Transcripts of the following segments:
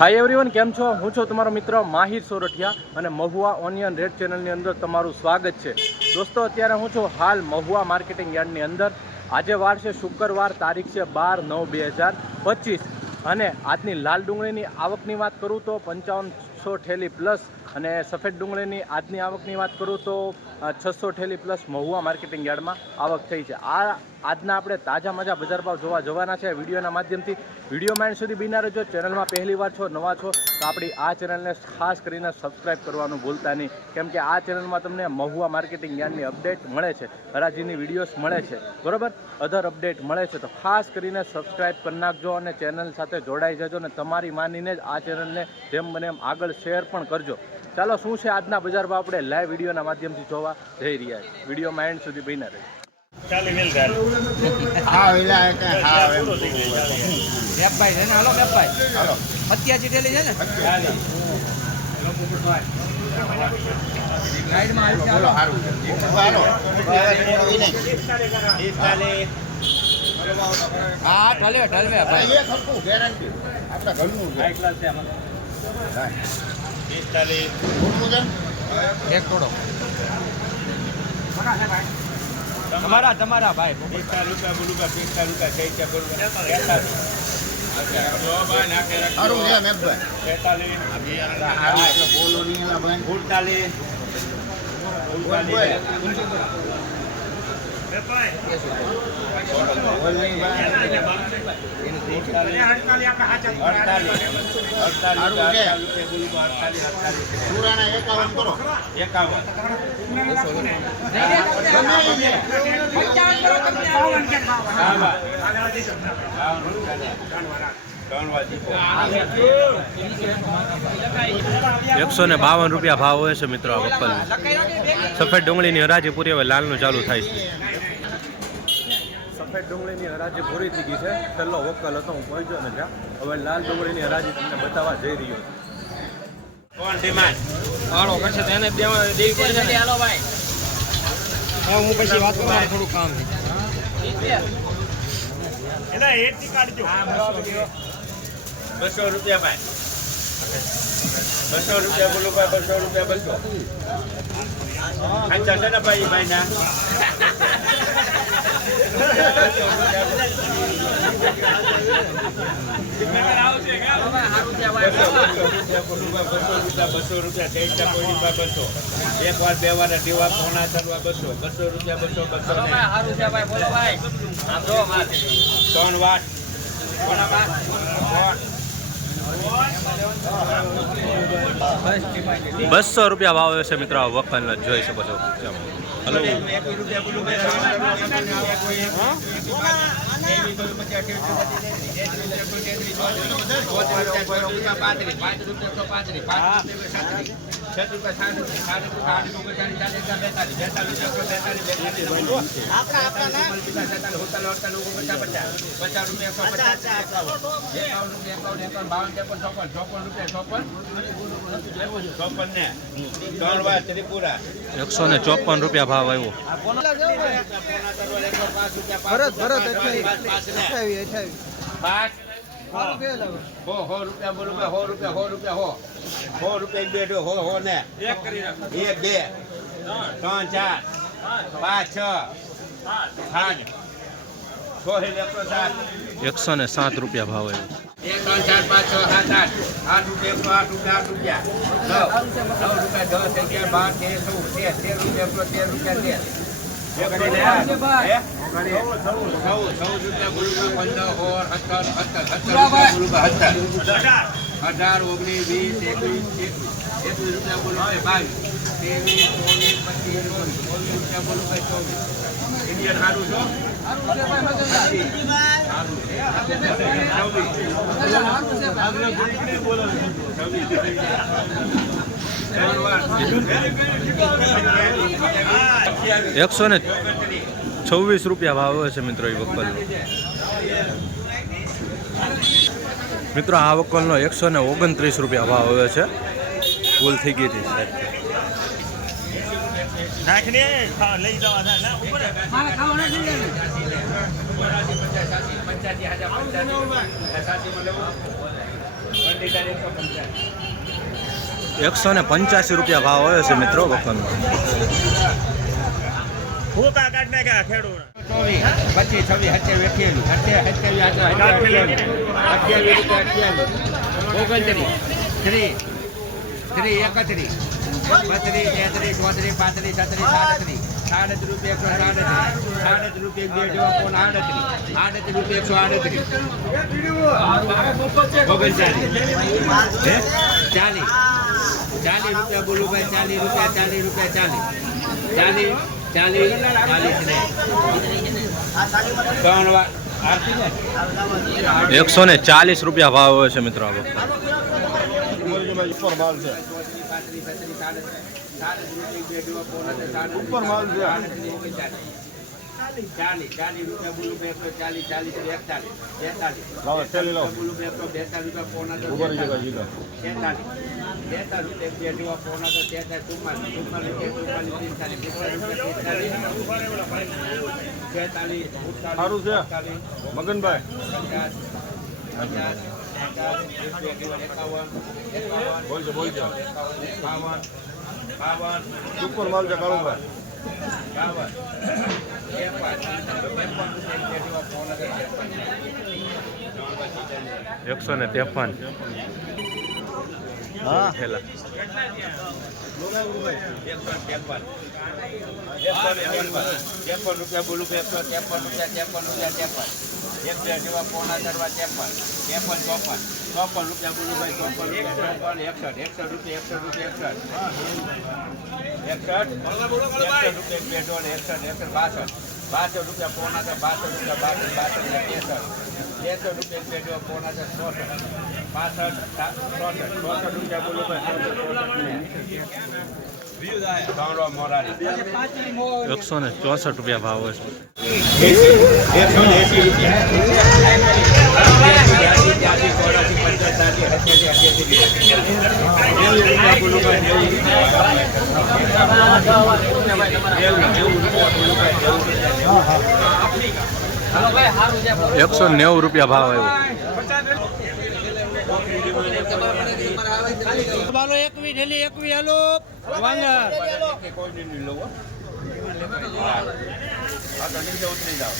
Hi everyone, કેમ છો? હું છું તમારો મિત્ર માહિર સોરઠિયા અને મહુવા ઓનિયન રેડ ચેનલની અંદર તમારું સ્વાગત છે. દોસ્તો, અત્યારે હું છું હાલ મહુવા માર્કેટિંગ યાર્ડની અંદર. આજે વાર છે શુક્રવાર, તારીખ છે 12/9/2025 અને આજની લાલ ડુંગળીની આવકની વાત કરું તો 5500 ઠેલી પ્લસ અને સફેદ ડુંગળીની આજની આવકની વાત કરું તો 600 ઠેલી પ્લસ મહુવા માર્કેટિંગ યાર્ડમાં આવક થઈ છે. આજના આપણે તાજા મજા બજાર ભાવ જોવા જવાના છે વિડીયોના માધ્યમથી. વિડીયોમાં એન્ડ સુધી બિના રહેજો. ચેનલમાં પહેલી વાર છો, નવા છો તો આપણી આ ચેનલને ખાસ કરીને સબસ્ક્રાઈબ કરવાનું ભૂલતા નહીં, કેમ કે આ ચેનલમાં તમને મહુવા માર્કેટિંગ યાર્ડની અપડેટ મળે છે, હરાજીની વિડીયોઝ મળે છે, બરાબર, અધર અપડેટ મળે છે. તો ખાસ કરીને સબસ્ક્રાઈબ કરી નાખજો અને ચેનલ સાથે જોડાઈ જજો અને તમારી માનીને જ આ ચેનલને જેમ બને એમ આગળ શેર પણ કરજો. ચાલો, શું છે આજના બજાર ભાવ આપણે લાઈવ વિડીયોના માધ્યમથી જોવા જઈ રહ્યા છીએ. વિડીયોમાં એન્ડ સુધી બન્યા રહેજો. ચાલી વેલ ગાલ હા વેલા કે હા પૂરો થઈ ગયો કેપભાઈ છે ને, હાલો કેપભાઈ, હાલો 87 ઠેલી છે ને ગાઈડમાં આવી બોલો સારું છે હાલો હા ઢલવે ઢલવે ભાઈ એ ખરખું ગેરંટી આપણા ઘરનું છે ક્લાસ છે આમાં 45 ખોટું છે એક થોડો તમારા ભાઈ 45 રૂપિયા બોલું 45 રૂપિયા થઈ છે બોલું 43 જો ભાઈ નાખે સારું છે મેમભાઈ 43 સારું છે બોલો નહીં એલા ભાઈ 45 બોલ નહીં ભાઈ સુરાના 51 કરો 152 રૂપિયા ભાવ હોય છે મિત્રો આ વક્કલ. સફેદ ડુંગળીની હરાજી પૂરી હવે લાલનું ચાલુ થાય છે. સફેદ ડુંગળીની હરાજી પૂરી થઈ ગઈ છે. છેલ્લો વક્કલ હતો, હું પહોંચ્યો ને ત્યાં. હવે લાલ ડુંગળીની હરાજી તમને બતાવવા જઈ રહ્યો છું. કોણ ડિમાન્ડ હાલો પછી તેને દેવી પડશે ને. હાલો ભાઈ, હું પછી વાત કરું, મારે થોડું કામ છે. એલા એથી કાઢજો 200 રૂપિયા ભાઈ 200 રૂપિયા બોલું ભાઈ 200 રૂપિયા 200 અચ્છા છે ને ભાઈ ભાઈ ના એક વાર બે વાર દીવા પોણા ચડવા 200 રૂપિયા 200 ત્રણ વાત 200 રૂપિયા ભાવ છે મિત્રો આ વક્કલનો, જોઈ શકો છો. હલો, ત્રિપુરા 154 રૂપિયા ભાવ આવ્યો. હો રૂપિયા બોલું 100 રૂપિયા 100 રૂપિયા બે હો ને એક 2 3 4 5 6 107 રૂપિયા ભાવ આવ્યો. 1 3 4 5 6 7 8 રૂપિયા 9 રૂપિયા 10 11 12 13 ઇન્ડિયન હારું છો એકસો ને 26 રૂપિયા ભાવ હોય છે મિત્રો એ વક્કલનો. મિત્રો આ વક્કલનો 129 રૂપિયા ભાવ હોય છે. ફૂલ થઈ ગઈ હતી. નાખને લઈ જવા ના ઉપર મારા ખાવાના છે ને 85 85 85 85 85 185 રૂપિયા ભાવ આવ્યો છે મિત્રો વખતનો. 24, 25, 26, 40 રૂપિયા બોલું ભાઈ, 40 રૂપિયા. 140 રૂપિયા ભાવ આવ્યો છે મિત્રો આ વખતે. ઉપર માલ છે. 40 રૂપિયા બોલું ભાઈ, 40, 41, 42 સારું છે મગનભાઈ. 50 બોલ છે 52 સુપર માલ છે કાળુભાઈ. 153. હા ઠેલા. 53 રૂપિયા બોલું, 53 રૂપિયા. 1 જેવા પોણા કરવા 53, 54 રૂપિયા બોલું ભાઈ, 61 રૂપિયા. 61 રૂપિયા 62 રૂપિયા પોણા 62 રૂપિયા 63 રૂપિયા પોણા 65 રૂપિયા બોલું ભાઈ. 164 રૂપિયા ભાવ હોય છે. 180 ₹190 રૂપિયા ભાવ આવ્યો. બાલો 21 ઢેલી 21 હાલો વાંગા કોઈ નહીં લો. હા તો નીચે ઉતરી જાઓ.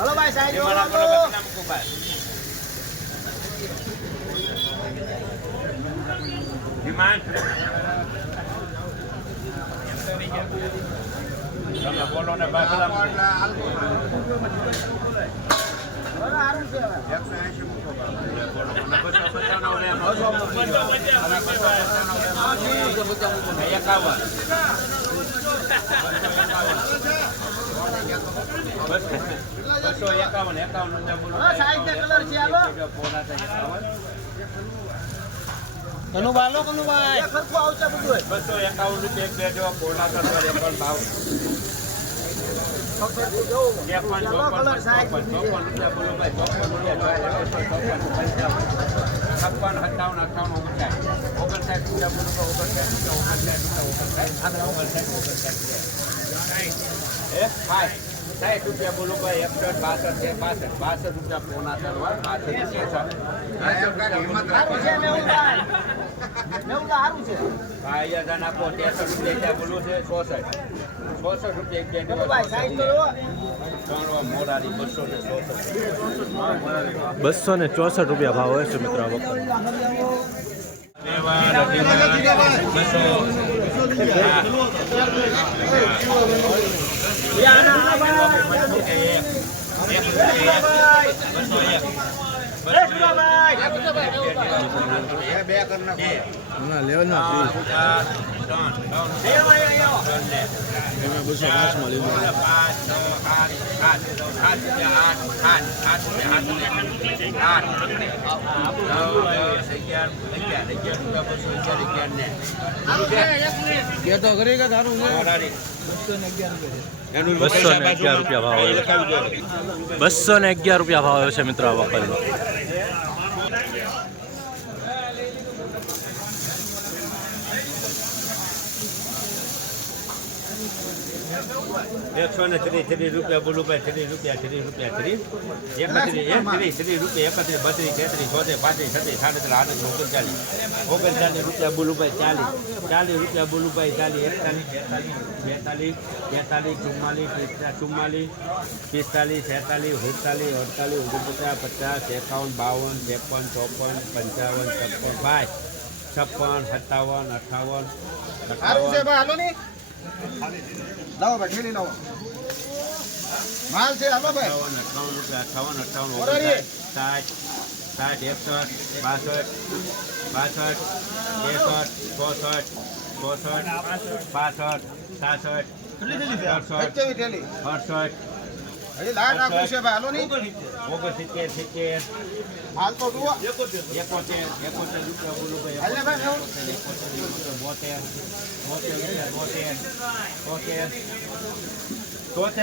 હલો ભાઈ સાહેબ તમે બોલો ને બાબલા કનુ બાલો કનુ ભાઈ 251 રૂપિયા એક બે જેવા પોણા કરવા પણ ભાવ 60 રૂપિયા બોલો ભાઈ 61, 62 રૂપિયા પોણા કરવા 62 ભાઈ આપો 63 રૂપિયા બોલું છે 66 રૂપિયા મોરારી 264 રૂપિયા ભાવ હોય છે મિત્રો આ વખતે. ના લેવલ ના 205 માં લીધું. 211 રૂપિયા ભાવ આવ્યો. 211 રૂપિયા ભાવ આવ્યો છે મિત્રો આ વખતનો. 130 રૂપિયા બોલું ભાઈ 30 રૂપિયા 31 રૂપિયા 32 રૂપિયા બોલું ભાઈ 40 રૂપિયા બોલું ભાઈ 41 42 43 44 45 46 47 48 49 50 51 52 સારું છે ભાઈ હાલો ને લાવો ભાઈ ઠેલી લાવો માલ છે હાલો ભાઈ 58 ઠેલી હજી લાટ રાખવું છે ભાઈ હાલો ને હાલ તો જુઓ હાલે ભાઈ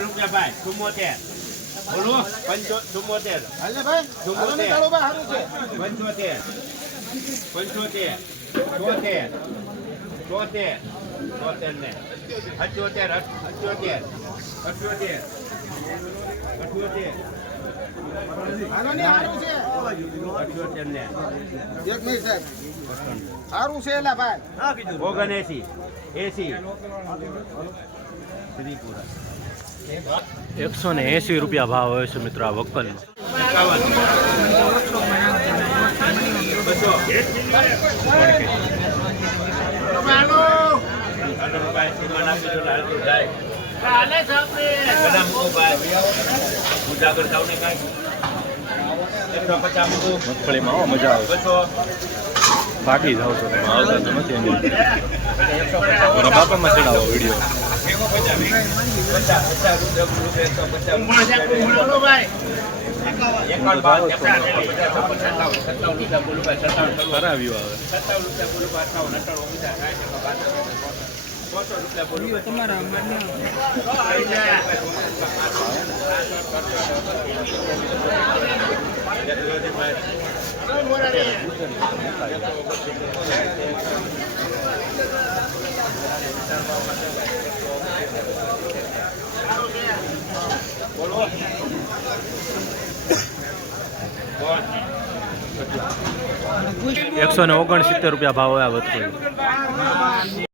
રૂપિયા ભાઈ 74 બોલો 74 હાલે ભાઈ હાલો ને ચાલો ભાઈ સારું છે 75 ને 78 હાલો ને સારું છે 78 ને એક મિનિટ સાહેબ સારું છે એલા ભાઈ 79 80 ત્રિપુરા 180 રૂપિયા ભાવ હોય છે મિત્રો આ વક્કલનો. 150 મગફળીમાં આવો મજા આવે. ભાગી જાવ છો તમે, આવતા તો નથી અંદર. મારા બાપામાં ચડાવો વિડીયો. કરાવ્યું આવે. બોલો 169 રૂપિયા ભાવ આવ્યા વસ્તુ.